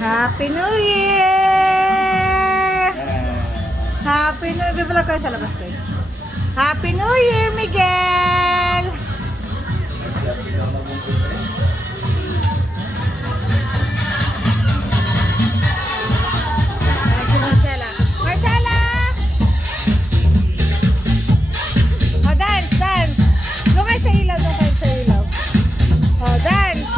Happy New Year! Happy New Year! Bibilag kayo sa labas kayo. Happy New Year, Miguel! Marcela! Oh, dance, dance! Doon kayo sa ilaw, doon kayo sa ilaw. Oh, dance!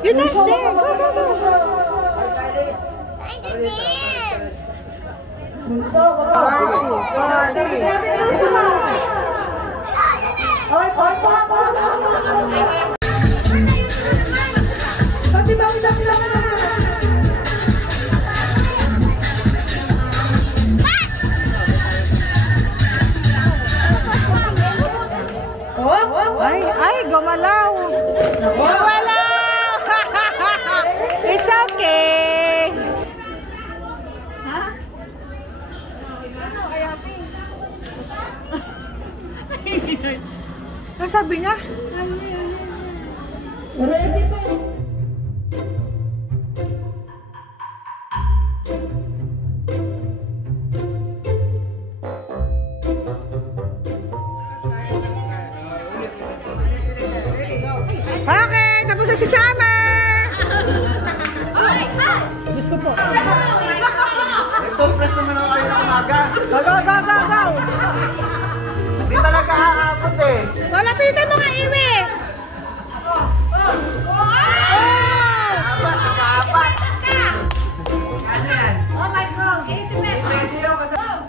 You dance there! Go, go, go! I did dance! Ay, gumalaw! Gumalaw! It's okay! Ha? Ano sabi niya? Ready po! Okay, tapos na si Summer! Diyos ko po. Nag-toothbrush naman ako kayo na umaga. Go, go, go, go, go! Hindi talaga aabot eh. Lalapitan mo nga, Iwi! Apat, naka-apat. Ano yan? Oh my God! Pwede yung kasama.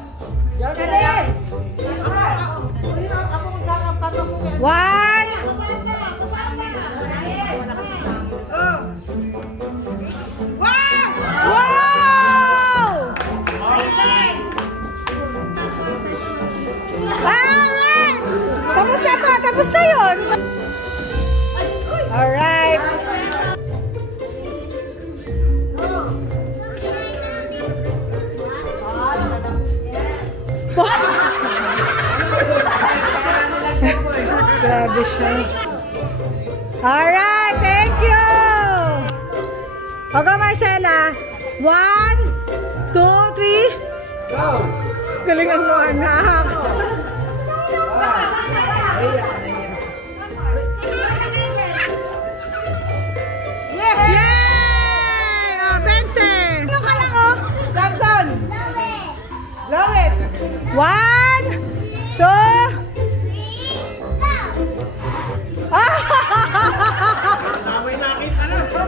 One! Wow! Alright! Tapos na pa! Tapos na yun! Alright! Grabe siya. Alright! Thank you! Okay, Marcela. 1, 2, 3. Go! Galingan mo, anak. Yay! Oh, 20. Ano ka lang, oh? Samson. Love it. 1, 2.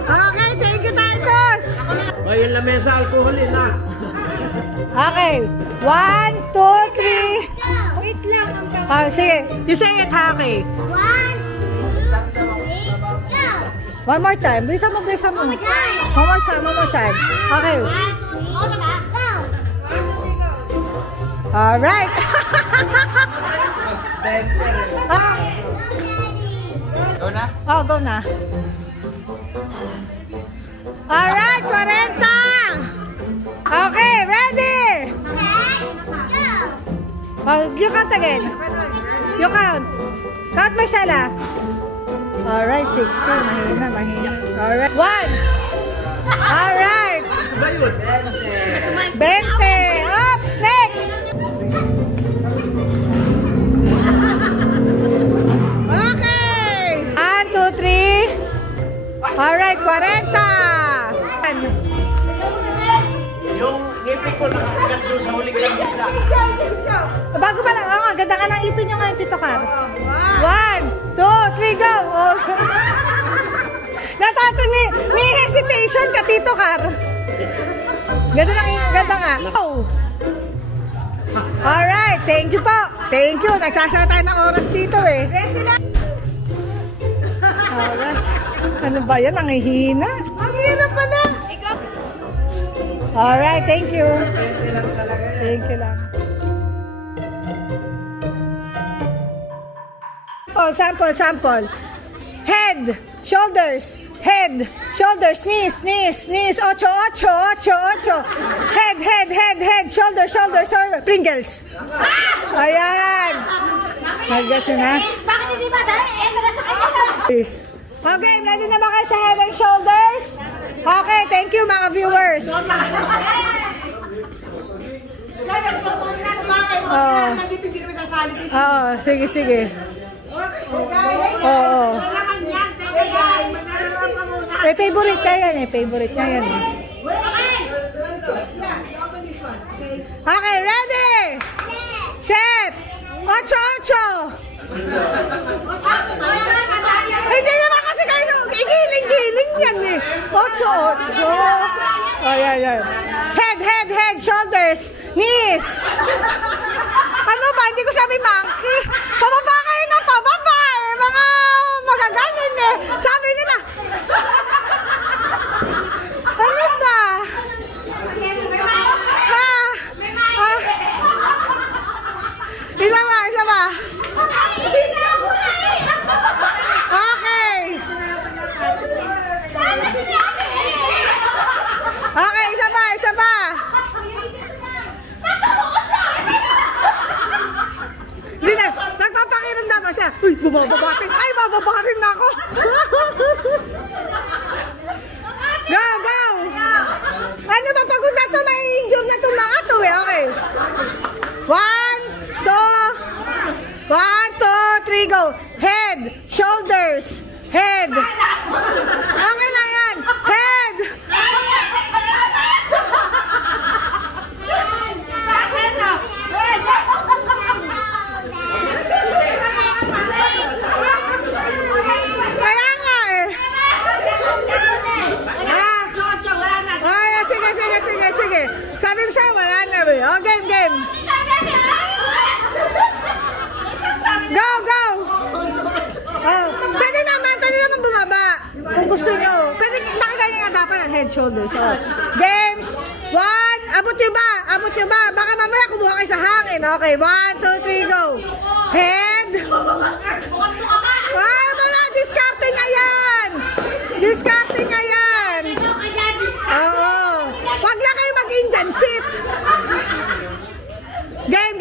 Okay, thank you, Titus. O, yung lamesa alcohol yun na. Okay. 1, 2, 3. Wait lang. Sige. You say it, Haki. 1, 2, 3, go! One more time. Bilisan mo, bilisan mo. One more time, one more time. Okay. 1, 2, 3, go! Alright. Go na? Oh, go na. Alright, 40. Okay, ready? Oh, you count again. You count. Count, Marcela. Alright, 16. Mahina, mahina. Alright. 1. Alright. 20. Oops, next. Okay. 1, 2, 3. Alright, 40. Yung ngipin ko nakakagat doon sa huling ganda. Bago pa lang. Oh, ganda ka ng ipin nyo ngayon, Tito Car. 1, 2, 3, go! Oh. May hesitation ka, Tito Car. Ganda nga. Oh. Alright, thank you po. Thank you. Nagsasara tayo ng oras dito eh. Alright. Ano ba yan? Ang hihina. Ang hihina pala. Alright, thank you. Thank you lang. Oh, sample. Head, shoulders, knees. 8. Head, shoulders. Pringles. Ayan. Nagas yun ha. Bakit hindi ba dahil? Nasa kanya. Okay, ready na ba kayo sa head and shoulders? Okay, thank you mga viewers. Oo, sige. Oo. Favorite niya yan. Okay, ready? Set! 8. Hindi naman kasi kayo, igiling-giling yan eh. 8. Oh, yan. Head, shoulders, knees. Ano ba? Hindi ko sabi monkey. Pababa kayo ng pababa eh. Mga magagaling eh. Sabi nila. Ano ba? Isa ba? Okay. Okay, isa pa. Hindi na, nagpapakiramdam ba siya? Uy, bumababatin. Ay, bababatin na ako. Go! Ano ba, pagod na to, may injure na itong mga to eh. Okay. 1, 2, 3, go. Head, shoulders, head. Okay lang yan. Head. Kaya nga eh. Sige. Sabi mo sa'yo, wala na eh. Oh, game. Go! Oh, pwede naman bumaba. Kung gusto nyo. Pwede, nakaganyan nga dapat ang head, shoulders. Oh. Games. 1, abot nyo ba? Baka mamaya kumuha kayo sa hangin. Okay, 1, 2, 3, go. Head. Ay, wala, diskarte na yan. Oo. Wag lang kayo mag-Indian sit. Game.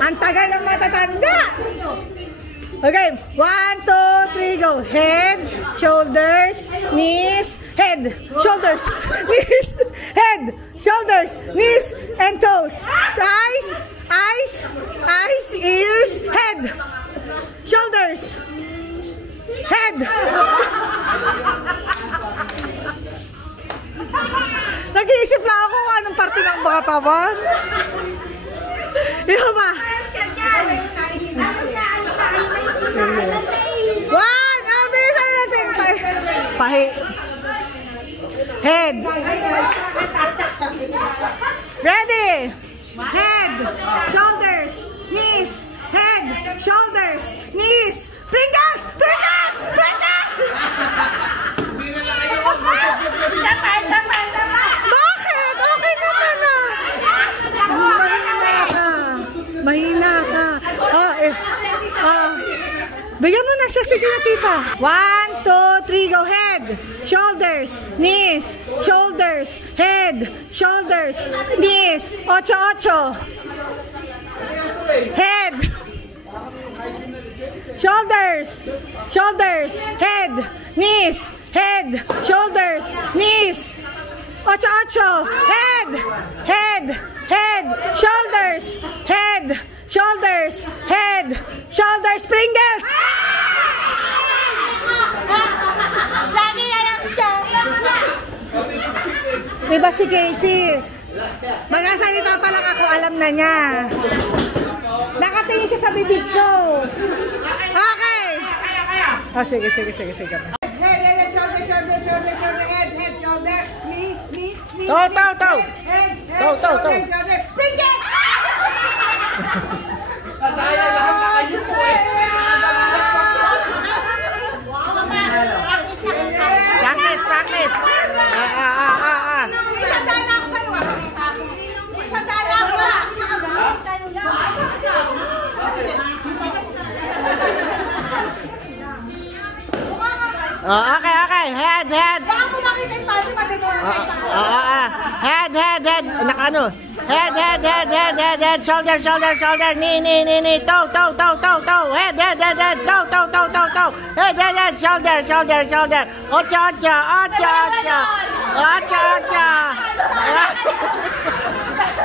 Ang tagal ng matatanda. Okay, 1, 2, 3, go. Head, shoulders, knees, head, shoulders, knees, head, shoulders, knees, and toes. Eyes, ears, head, shoulders, head. Nag-iisip lang ako kung anong parte ng bata ba. Ito ba? 1, bisa natin. Pahi. Head. Ready? Head, shoulders, knees, head, shoulders, knees. Pringles! Bakit? Okay naman ah. Mahina ka. Bigyan mo na siya. Sige na, tita. 1, 2, 3, go. Head, shoulders, knees, shoulders, head, shoulders, knees. 8. Head, shoulders, head, knees, head, shoulders, knees. 8. Head, shoulders, Pringles. Lagi na lang siya. Diba si Casey? Magkasalita pa lang ako, alam na niya. Nakatingin siya sa bibig ko. Okay. Oh, sige. Head, shoulder, head, shoulder, knee, Toe. head, Toe. shoulder, bring it! Pataya lahat na kayo po eh. Practice. Isang daan na ako sa'yo. Isang daan na ako. Okay. Head. Baka mo makita yung pati matinunan sa isang Head. Nakano? Head. Shoulder. Knee. Toe. Head. Toe. Head. Shoulder. Ocho.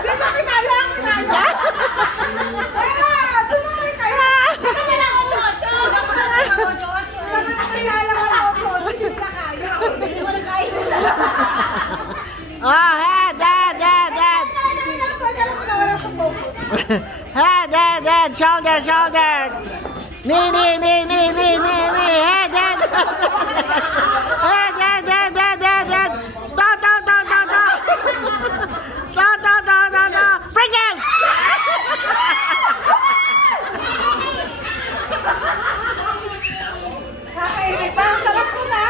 Dito kinaya. Wala! Sumamay kayo! Baka nila ako, Ocho! Baka nakilala ko na Ocho! Hindi nila kaya! Hindi ko na kaya! Head. Alam ko na wala sa focus. Head. Shoulder. Knee. Head. Toe. Bring him! Kakainit na. Sarap ko na.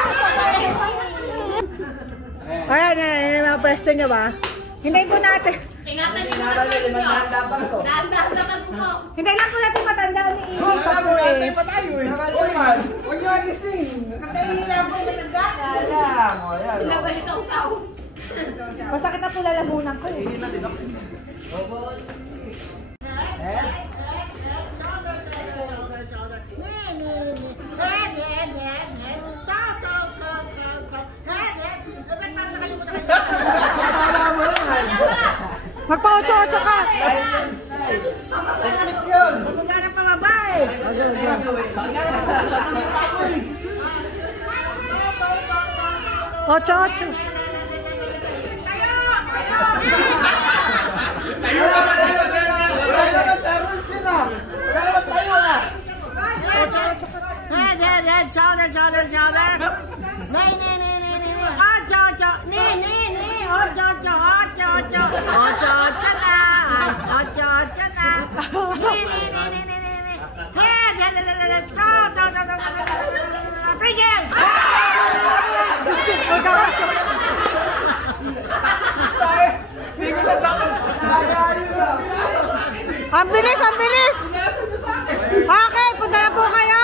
Ayan, mga pwesto nyo ba? Hintayin po natin. Ingatan niyo naman po. Dahan-dahan po. Hintayin lang po natin matanda. Umiinig pa po eh. Huwag nyo alisin. Hintayin nila po yung matanda. Pinabalik sa usaw. Masakit na po lalamunan ko eh. Magpa-8-8 ka! Technique yun. Magkana pa mabay! 8-8. Head, shoulder. Bring him! Ang bilis! Okay, punta na po kayo!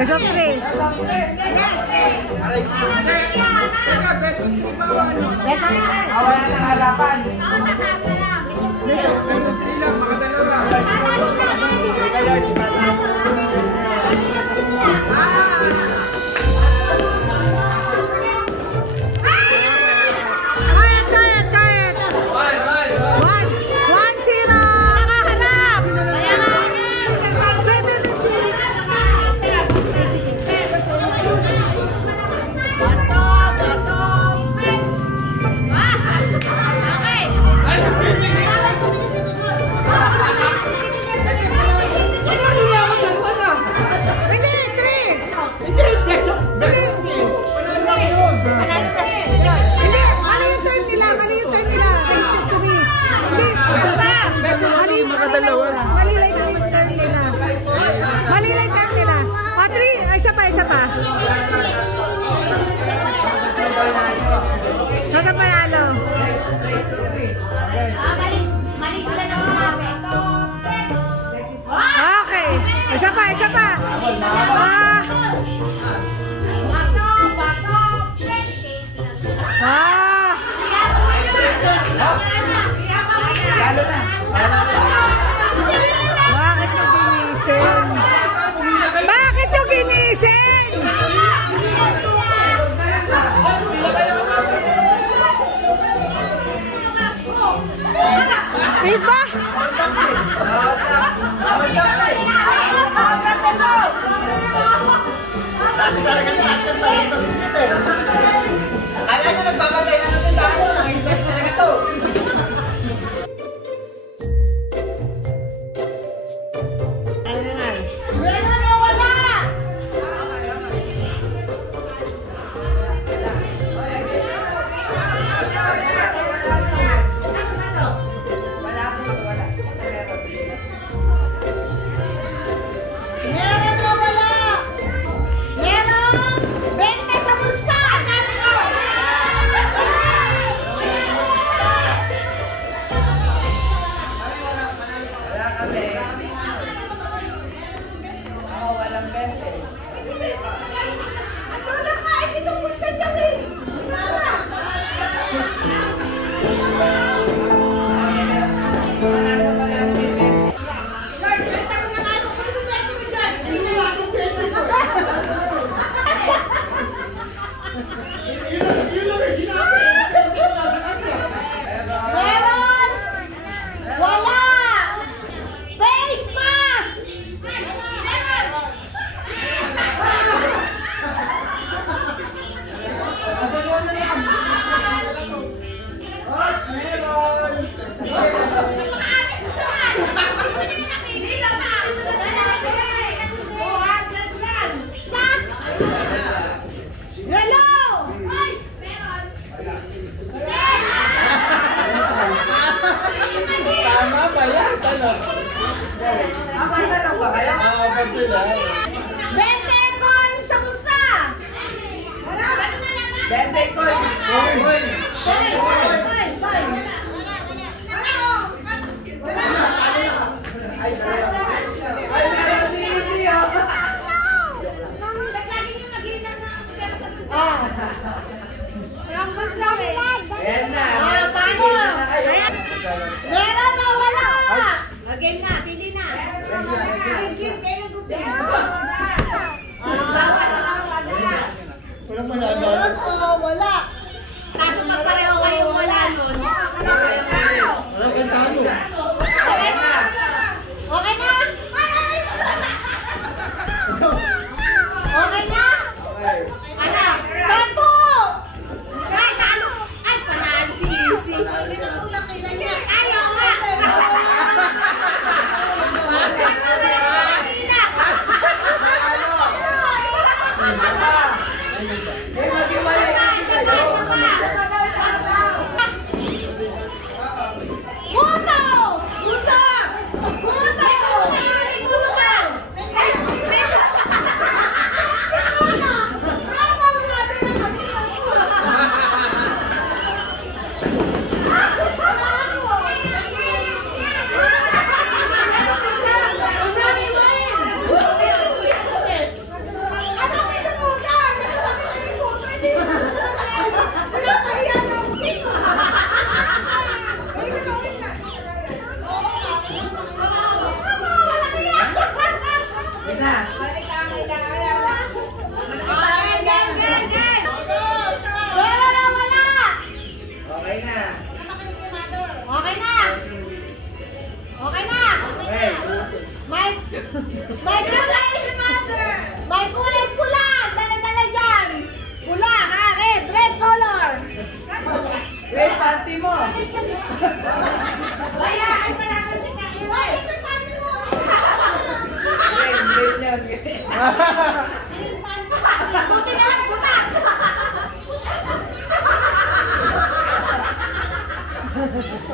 Best of 3. Awala ng harapan. Okay. isa pa. Ah. Ah. Lalo na. Bakit yung ginising? Bakit yung ginising? Iba? Dati talaga sa akin sa ito si Tito. Akala ko nagbabagay na natin tayo. Nang-expect talaga to. Ano naman?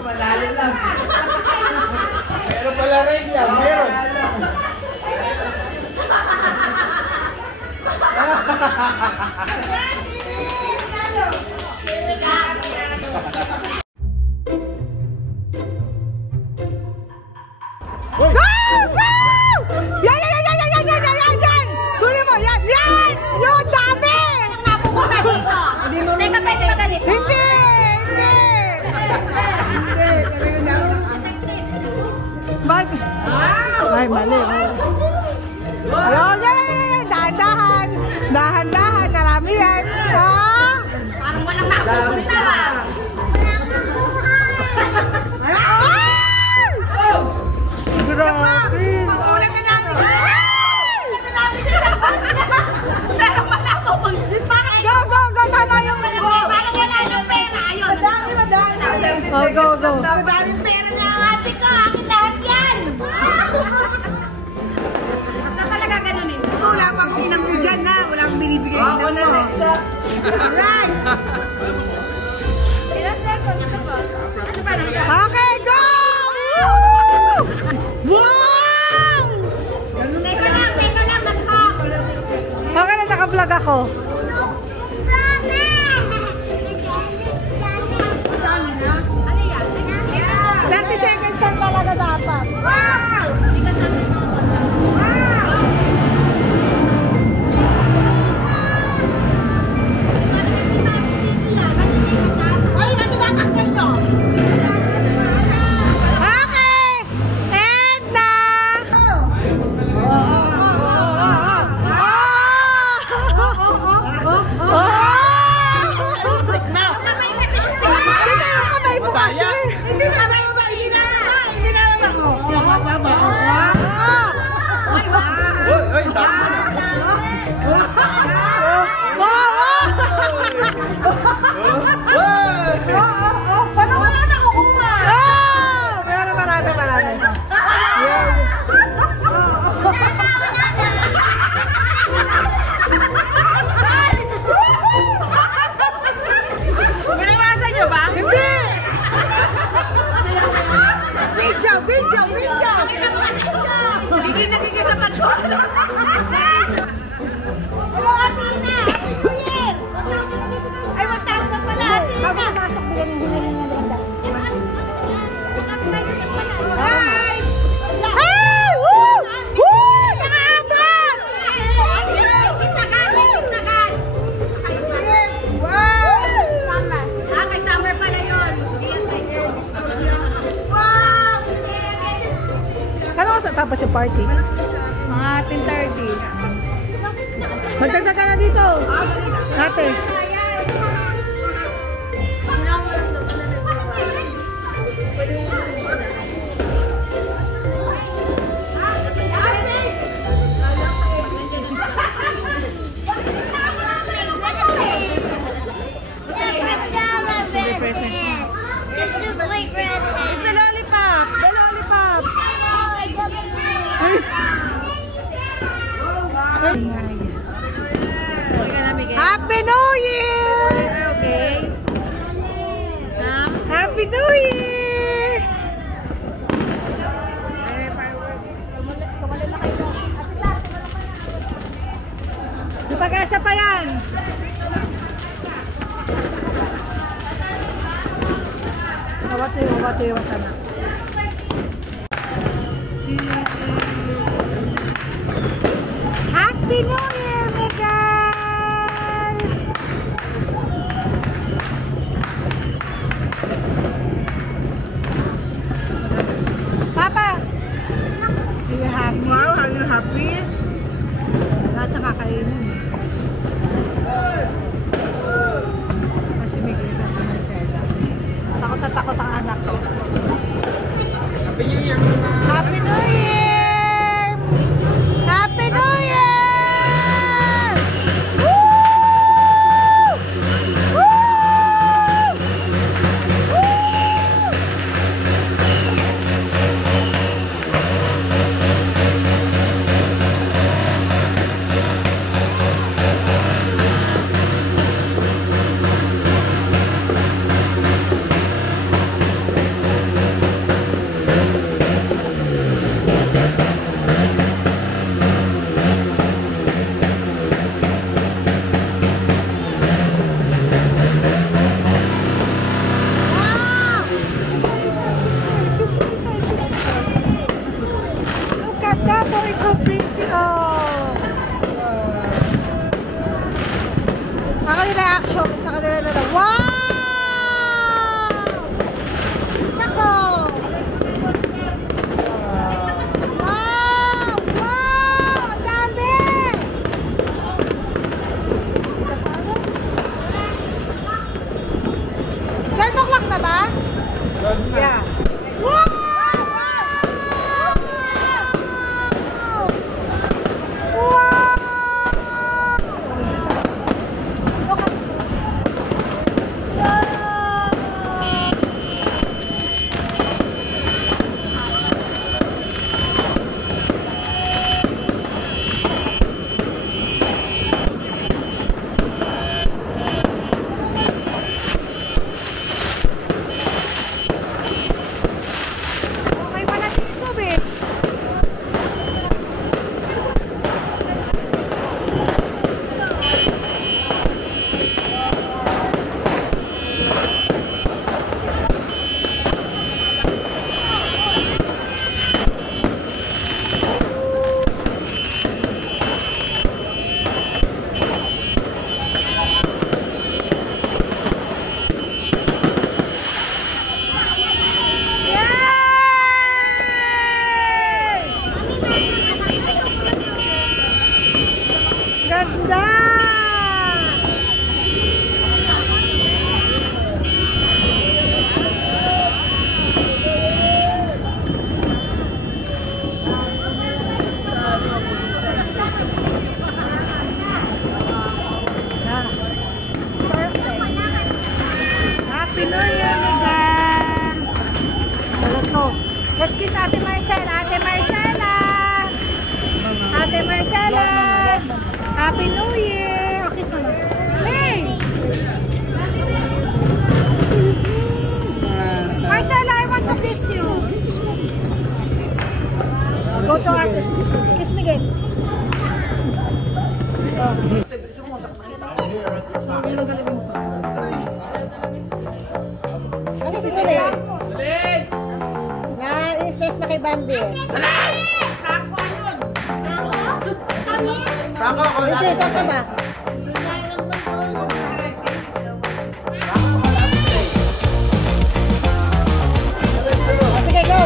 Malalim lang. Meron pala regla, meron. Go! Go! Yan, yan, yan, yan, yan, yan! Ay, mali. Yun, dahan-dahan. Dahan-dahan, marami yan. Parang walang nakapunta. Grabe. Ulan na namin sila. Pero wala po. Go. Tama yung Parang wala ng pera. Ayun. Madami. Go. Madaming pera na ang ate ko. Akin lahat yan. Na talaga ganunin. Wala pang inang mo dyan na. Wala kang binibigay inang mo. Right. Ilan second ito ba? Ano ba nang Okay, go! Wow! Teka lang, mag-talk. Okay na, naka-vlog ako. Ano yan? 30 seconds lang talaga dapat. Wow! Ay, natututugtog ko. Okay! And na! Kamay kasi. Hindi yung kamay mo kasi. Hindi na ba? Hindi na ba? Ay, wow. Uy, tama na. Paano wala nakukuha? Meron marami. Binabasa niyo ba? Hindi! Video! Gigil sa pagkuha. Hello, Athena! Happy New Year! 1,000 ay, 1,000 pala, Athena! Pagpasok bigyan ng bumili ng ganda. Hi! Ay! Woo! Woo! Nakaabot! Gintagan! Wow! Kay Summer pala yun. Wow! Ano ko sa tapos yung party? Mga 10:30. Magdagdag ka na dito. Ate. It's a lollipop. The lollipop. Happy New Year! Okay. Happy New Year! May pag-asa pa yan. Wati na. Happy New Year, Miguel! Papa! Are you happy? Wow, are you happy? Lahat sa kakainin. Kasi Miguel kasi Marcela. Takot na takot ang anak ko. Happy New Year, Mama! Happy New Year! Happy New Year! Woo! Woo! Woo! Let's kiss Ate Marcela. Ate Marcela! Ate Marcela! Happy New Year! Okay, sama. Hey! Marcela, I want to kiss you. Go to Ate. Kiss me again. Ano si Sulit? Na-stress ba kay Bambi? Franco, ako lang. Na-stress ka ba? Sige, go!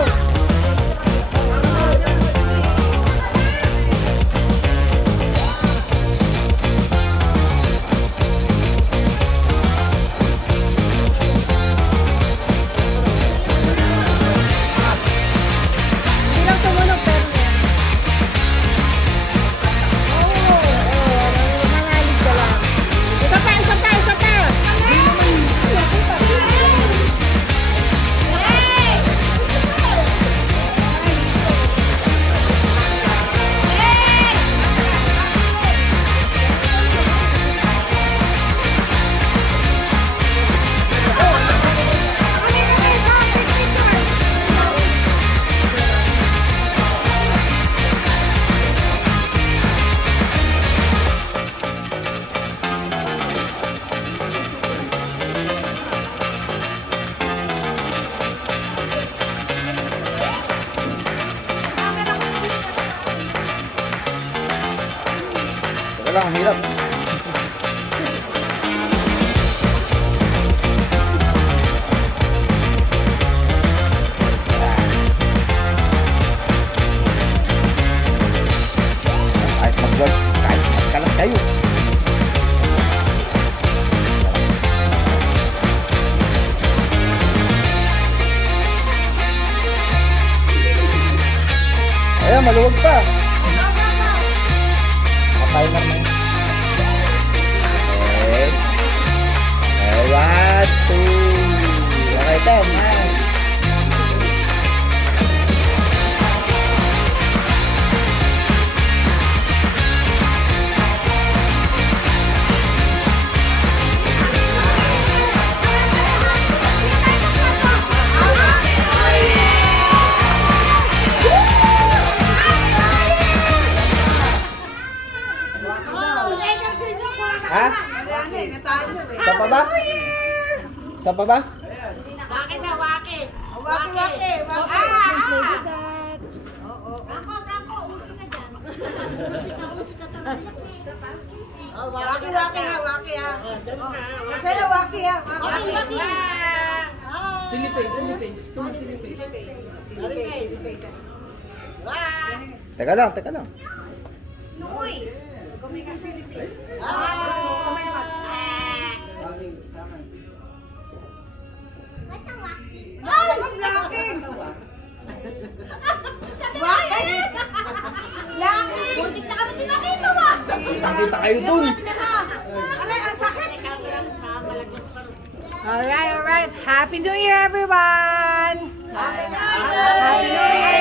Wala, ang hirap. Kahit mag-vlog, kahit magkalat kayo. Ayan, maluwag pa. Timer na. Okay. One, two. Okay, Tom. Ha? Sa pa ba? Sa pa ba? Waki na, waki. Waki, waki, waki. Franco, usi ka dyan. Usi ka talaga. Waki, waki ha, waki ha. Marcela, waki ha. Waki, waki. Silly face. Come on, silly face. Teka lang. Noise. Ay, mag-locking! Locking! Buntik na kami tinakita ba? Nakita kayo dun. Alay, ang sakit! Alright. Happy New Year, everyone! Happy New Year!